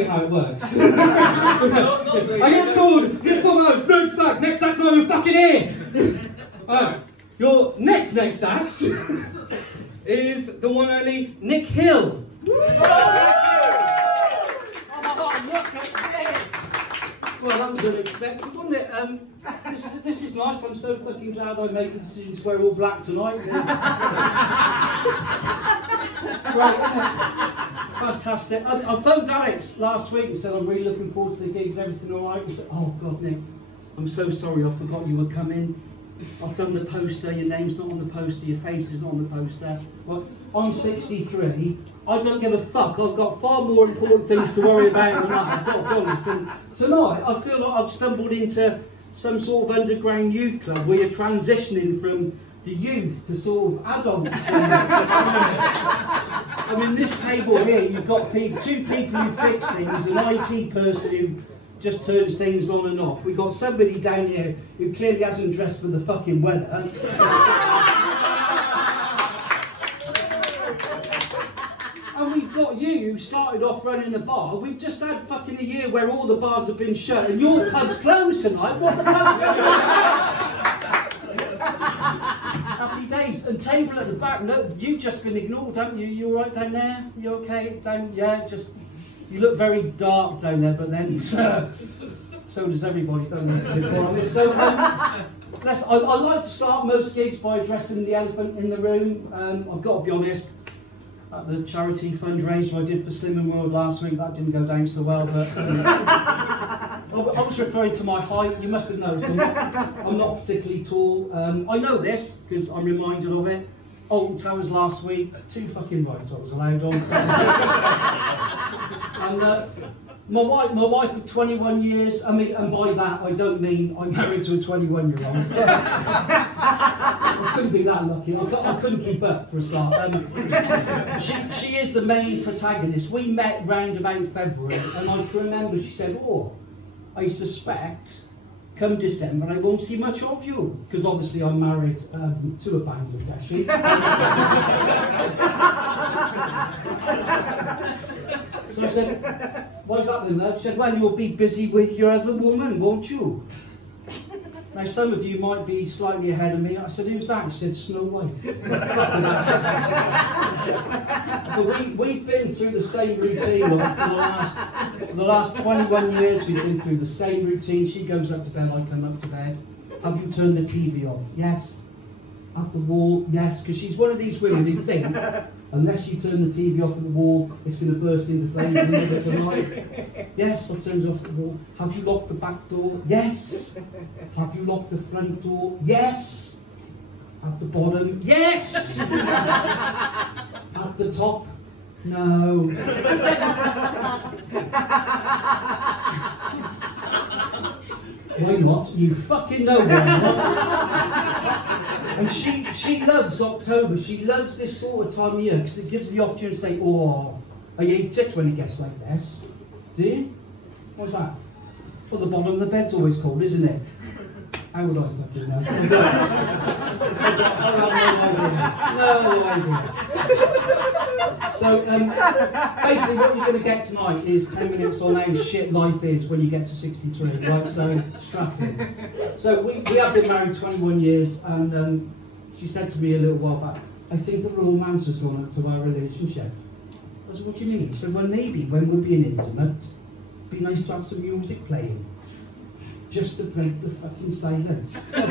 normally how it works. I get told next act's not even fucking here. Your next act is the one and only Nick Hill. Well, that was unexpected, wasn't it? This is nice. I'm so fucking glad I made the decision to wear all black tonight. Great, isn't it? Fantastic. I phoned Alex last week and said I'm really looking forward to the gigs. Everything all right? He said, "Oh God, Nick, I'm so sorry. I forgot you were coming. I've done the poster. Your name's not on the poster. Your face is not on the poster." Well, I'm 63. I don't give a fuck. I've got far more important things to worry about than that. I've got to be honest. And tonight, I feel like I've stumbled into some sort of underground youth club where you're transitioning from the youth to sort of adults. I mean, this table here, you've got two people who fix things, an IT person who just turns things on and off. We've got somebody down here who clearly hasn't dressed for the fucking weather. And we've got you who started off running the bar. We've just had fucking a year where all the bars have been shut and your pub's closed tonight. What the fuck's going on? Happy days. And table at the back. No, you've just been ignored, haven't you? You all right down there? You okay? Yeah, just... You look very dark down there, but then so does everybody, don't they? So I like to start most gigs by addressing the elephant in the room. I've got to be honest, at the charity fundraiser I did for Simon World last week, that didn't go down so well, but I was referring to my height. You must have noticed I'm not particularly tall. I know this because I'm reminded of it. Alton Towers last week, 2 fucking rights I was allowed on. And my wife of 21 years, I mean, and by that I don't mean I'm married to a 21-year-old. I couldn't be that lucky. I couldn't keep up for a start. She is the main protagonist. We met round about February, and I can remember she said, "Oh, I suspect come December I won't see much of you," because obviously I'm married to a Bangladeshi. So I said, "What's happening, love?" She said, "Well, you'll be busy with your other woman, won't you?" Now, some of you might be slightly ahead of me. I said, "Who's that?" She said, "Snow White." But we've been through the same routine for the last 21 years. We've been through the same routine. She goes up to bed, I come up to bed. "Have you turned the TV off?" "Yes." "At the wall?" "Yes." Because she's one of these women who think unless you turn the TV off at the wall, it's going to burst into flames in the middle of the night. "Yes, I've turned it off at the wall." "Have you locked the back door?" "Yes." "Have you locked the front door?" "Yes." "At the bottom?" "Yes." "At the top?" "No." "Why not?" "You fucking know why not." And she loves October. She loves this sort of time of year because it gives her the opportunity to say, "Oh, I hate it when it gets like this." "Do you? What's that?" "Well, the bottom of the bed's always cold, isn't it?" How would I fucking know? No idea. So basically what you're going to get tonight is 10 minutes on how shit life is when you get to 63, right? So strap in. So we have been married 21 years, and she said to me a little while back, "I think the romance has gone up to our relationship." I said, "What do you mean?" She said, "Well, maybe when we're being intimate, it'd be nice to have some music playing. Just to break the fucking silence." That's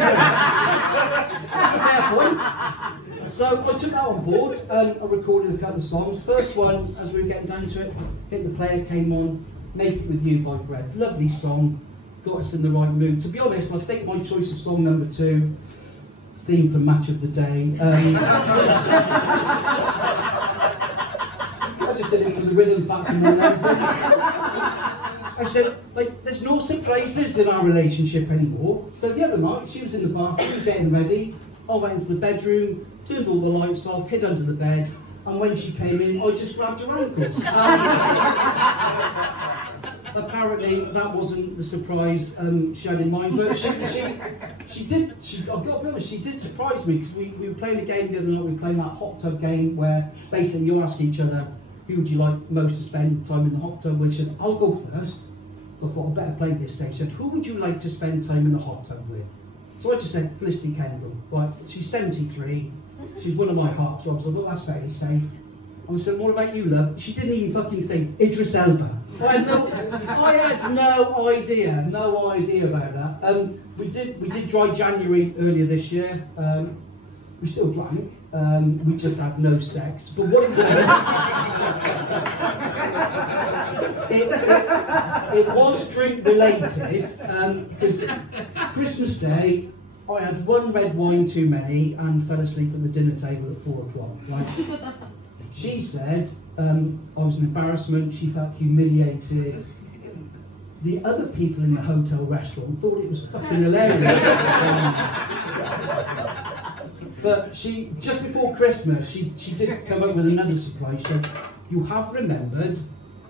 a fair point. So I took that on board and I recorded a couple of songs. First one, as we were getting down to it, hit the player, came on, "Make It With You" by Fred. Lovely song, got us in the right mood. To be honest, I think my choice of song number 2, theme for Match of the Day. I just did it for the rhythm factor more than anything. I said, like, there's no surprises in our relationship anymore. So the other night, she was in the bathroom getting ready. I went into the bedroom, turned all the lights off, hid under the bed, and when she came in, I just grabbed her ankles. Apparently, that wasn't the surprise she had in mind, but she did. I've got to be honest, she did surprise me because we were playing a game the other night. We were playing that hot tub game where basically you ask each other who would you like most to spend time in the hot tub with? She said, I'll go first. So I thought I'd better play this day. She said, who would you like to spend time in the hot tub with? So I just said, Felicity Kendall. Right, she's 73. She's one of my heartthrobs. I thought that's fairly safe. I said, what about you, love? She didn't even fucking think. Idris Elba. I had no idea about that. We did dry January earlier this year. We still drank. We just had no sex. But what it was drink related. Because Christmas Day, I had one red wine too many and fell asleep at the dinner table at 4 o'clock. Right? She said I was an embarrassment, she felt humiliated. The other people in the hotel restaurant thought it was fucking hilarious. But she, just before Christmas, she did come up with another surprise. She said, you have remembered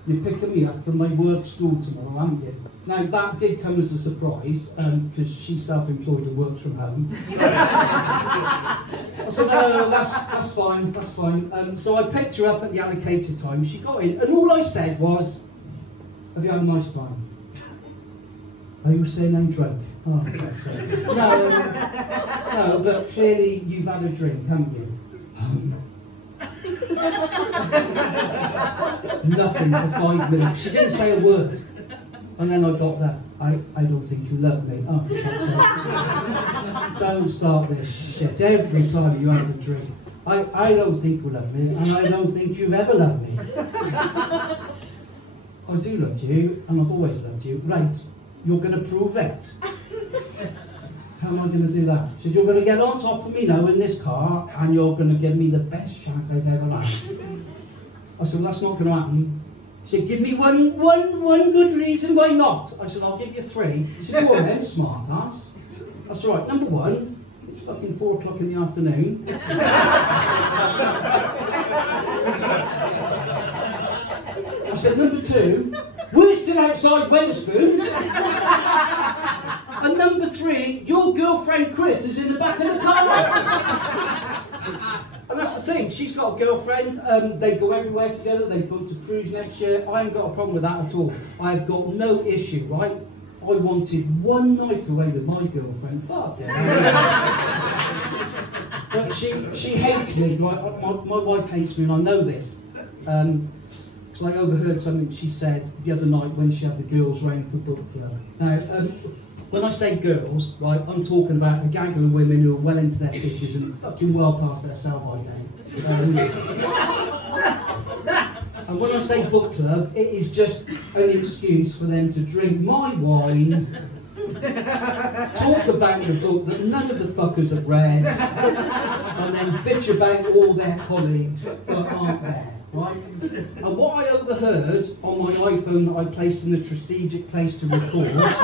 you're picking me up from my work school tomorrow, haven't you? Now that did come as a surprise, because she's self-employed and works from home. I said, no, that's fine, that's fine. So I picked her up at the allocated time, she got in, and all I said was, have you had a nice time? Are you saying I'm drunk? Oh, okay, no, but clearly you've had a drink, haven't you? Nothing for 5 minutes. She didn't say a word. And then I got that. I don't think you love me. Oh, for fuck's sake. Don't start this shit. Every time you have a drink. I don't think you love me, and I don't think you've ever loved me. I do love you, and I've always loved you. Right, you're going to prove it. How am I going to do that? She said, you're going to get on top of me now in this car, and you're going to give me the best shank I've ever had. I said, well, that's not going to happen. She said, give me one good reason why not. I said, I'll give you 3. She said, go on then, smart ass. That's right. Number 1, it's fucking 4 o'clock in the afternoon. I said, number 2, we're still outside Wetherspoons. And number 3, your girlfriend Chris is in the back of the car. And that's the thing, she's got a girlfriend, they go everywhere together, they booked a cruise next year. I haven't got a problem with that at all. I've got no issue, right? I wanted one night away with my girlfriend, fuck yeah. But she hates me, right? My wife hates me, and I know this. Because I overheard something she said the other night when she had the girls round for book club. Now, when I say girls, right, I'm talking about a gaggle of women who are well into their 50s and fucking well past their sell-by date. And when I say book club, it is just an excuse for them to drink my wine, talk about the book that none of the fuckers have read, and then bitch about all their colleagues that aren't there. Right? And what I overheard on my iPhone that I placed in a strategic place to record was,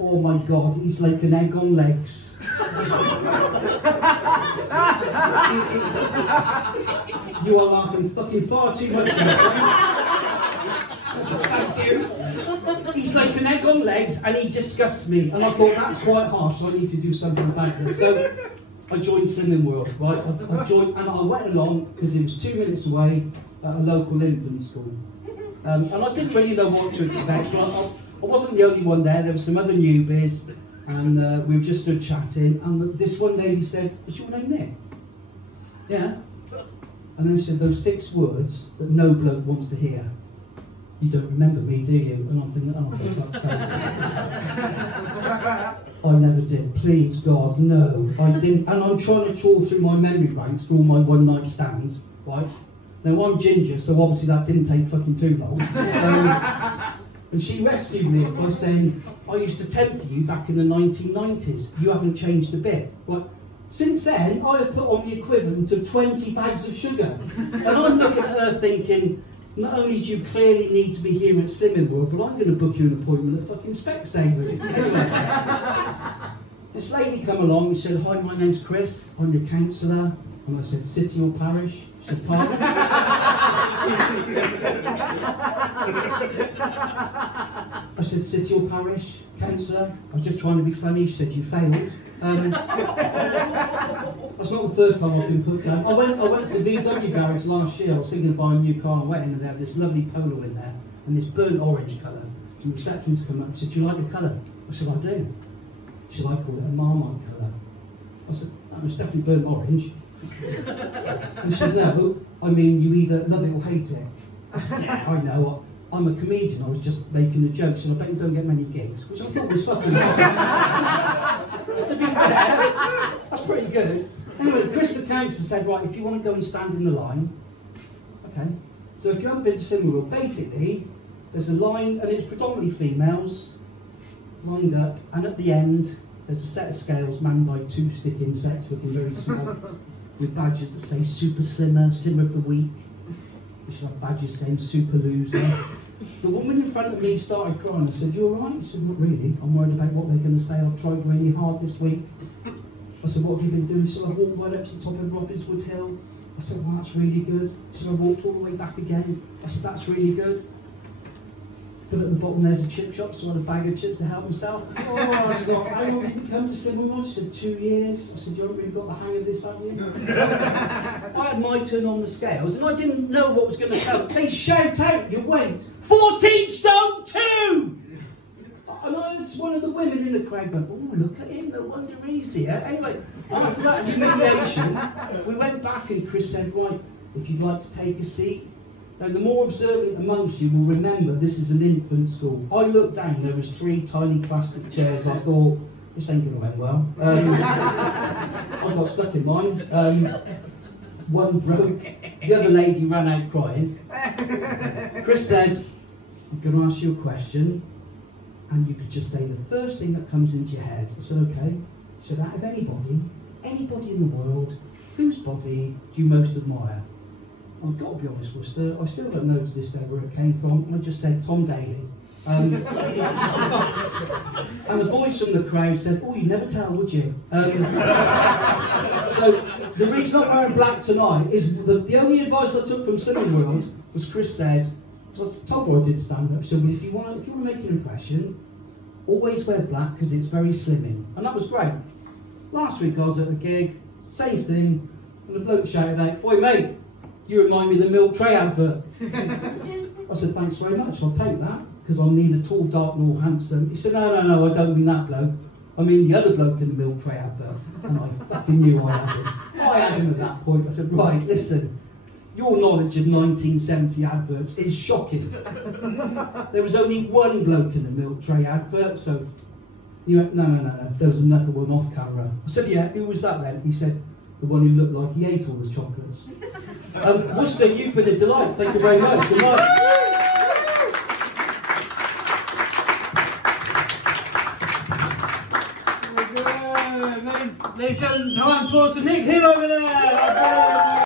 oh my God, he's like an egg on legs. You are laughing fucking far too much. Thank you. He's like an egg on legs and he disgusts me. And I thought, that's quite harsh, so I need to do something about this. So I joined Slimming World, right? I joined, and I went along because it was 2 minutes away at a local infant school. And I didn't really know what to expect. I wasn't the only one there. There were some other newbies, and we just stood chatting. And this one lady said, "Is your name Nick?" "Yeah." And then she said those 6 words that no bloke wants to hear. "You don't remember me, do you?" And I'm thinking, oh, for fuck's sake. I never did. Please, God, no. I didn't. And I'm trying to trawl through my memory banks for all my one-night stands, right? Now, I'm ginger, so obviously that didn't take fucking too long. And she rescued me by saying, "I used to tempt you back in the 1990s. You haven't changed a bit." But since then, I have put on the equivalent of 20 bags of sugar. And I'm looking at her thinking, not only do you clearly need to be here at Slimming World, but I'm going to book you an appointment at fucking Specsavers. This lady come along and said, "Hi, my name's Chris, I'm your counsellor." And I said, "City or parish?" She said, "Pardon?" I said, city or parish, councillor. I was just trying to be funny. She said, you failed. That's not the first time I've been put down. I went to the VW garage last year. I was thinking of buying a new car and went in, and they had this lovely Polo in there and this burnt orange colour. And the receptionist came up and said, do you like the colour? I said, I do. She said, I call it a Marmite colour. I said, that was definitely burnt orange. And she said, no, I mean you either love it or hate it. I said, yeah, I know. I'm a comedian, I was just making a joke, so I bet you don't get many gigs, which I thought was fucking to be fair, that's pretty good. Anyway, Chris the councillor said, right, if you want to go and stand in the line, okay. So if you haven't been to Cinema World, basically, there's a line, and it's predominantly females, lined up, and at the end, there's a set of scales manned by 2 stick insects looking very small, with badges that say Super Slimmer, Slimmer of the Week. We should have badges saying Super Loser. The woman in front of me started crying. I said, you alright? She said, not really. I'm worried about what they're going to say. I've tried really hard this week. I said, what have you been doing? She said, I walked right up to the top of Robbinswood Hill. I said, well, that's really good. She said, I walked all the way back again. I said, that's really good. But at the bottom there's a chip shop, so I had a bag of chips to help myself. I said, oh, I said, how long have you come to Cinema World? She said, 2 years. I said, you haven't really got the hang of this, have you? I had my turn on the scales, and I didn't know what was going to come. They shout out your weight, 14 stone 2! And I heard one of the women in the crowd go, oh, look at him, no wonder he's here. Anyway, after that humiliation, we went back and Chris said, right, if you'd like to take a seat. Now, the more observant amongst you will remember this is an infant school. I looked down, there was 3 tiny plastic chairs. I thought, this ain't going to end well. I got stuck in mine. One broke. The other lady ran out crying. Chris said, I'm going to ask you a question, and you could just say the first thing that comes into your head. I said, okay. He said, out of anybody in the world, whose body do you most admire? I've got to be honest, Worcester, I still don't know to this day where it came from. I just said Tom Daly. And a voice from the crowd said, oh, you'd never tell, would you? So the reason I'm wearing black tonight is the only advice I took from Cinema World was Chris said, because Tom Boy did stand up, so if you want to make an impression, always wear black because it's very slimming. And that was great. Last week I was at a gig, same thing, and the bloke shouted out, boy mate, you remind me of the milk tray advert. I said, thanks very much, I'll take that, because I'm neither tall, dark, nor handsome. He said, no, I don't mean that bloke. I mean the other bloke in the milk tray advert. And I fucking knew I had him. I had him at that point. I said, right, listen, your knowledge of 1970 adverts is shocking. There was only one bloke in the milk tray advert, so he went, no, there was another one off camera. I said, yeah, who was that then? He said, the one who looked like he ate all his chocolates. Worcester, you've been a delight. Thank you very much. Good night. Ladies and gentlemen, no applause for Nik Hill over there.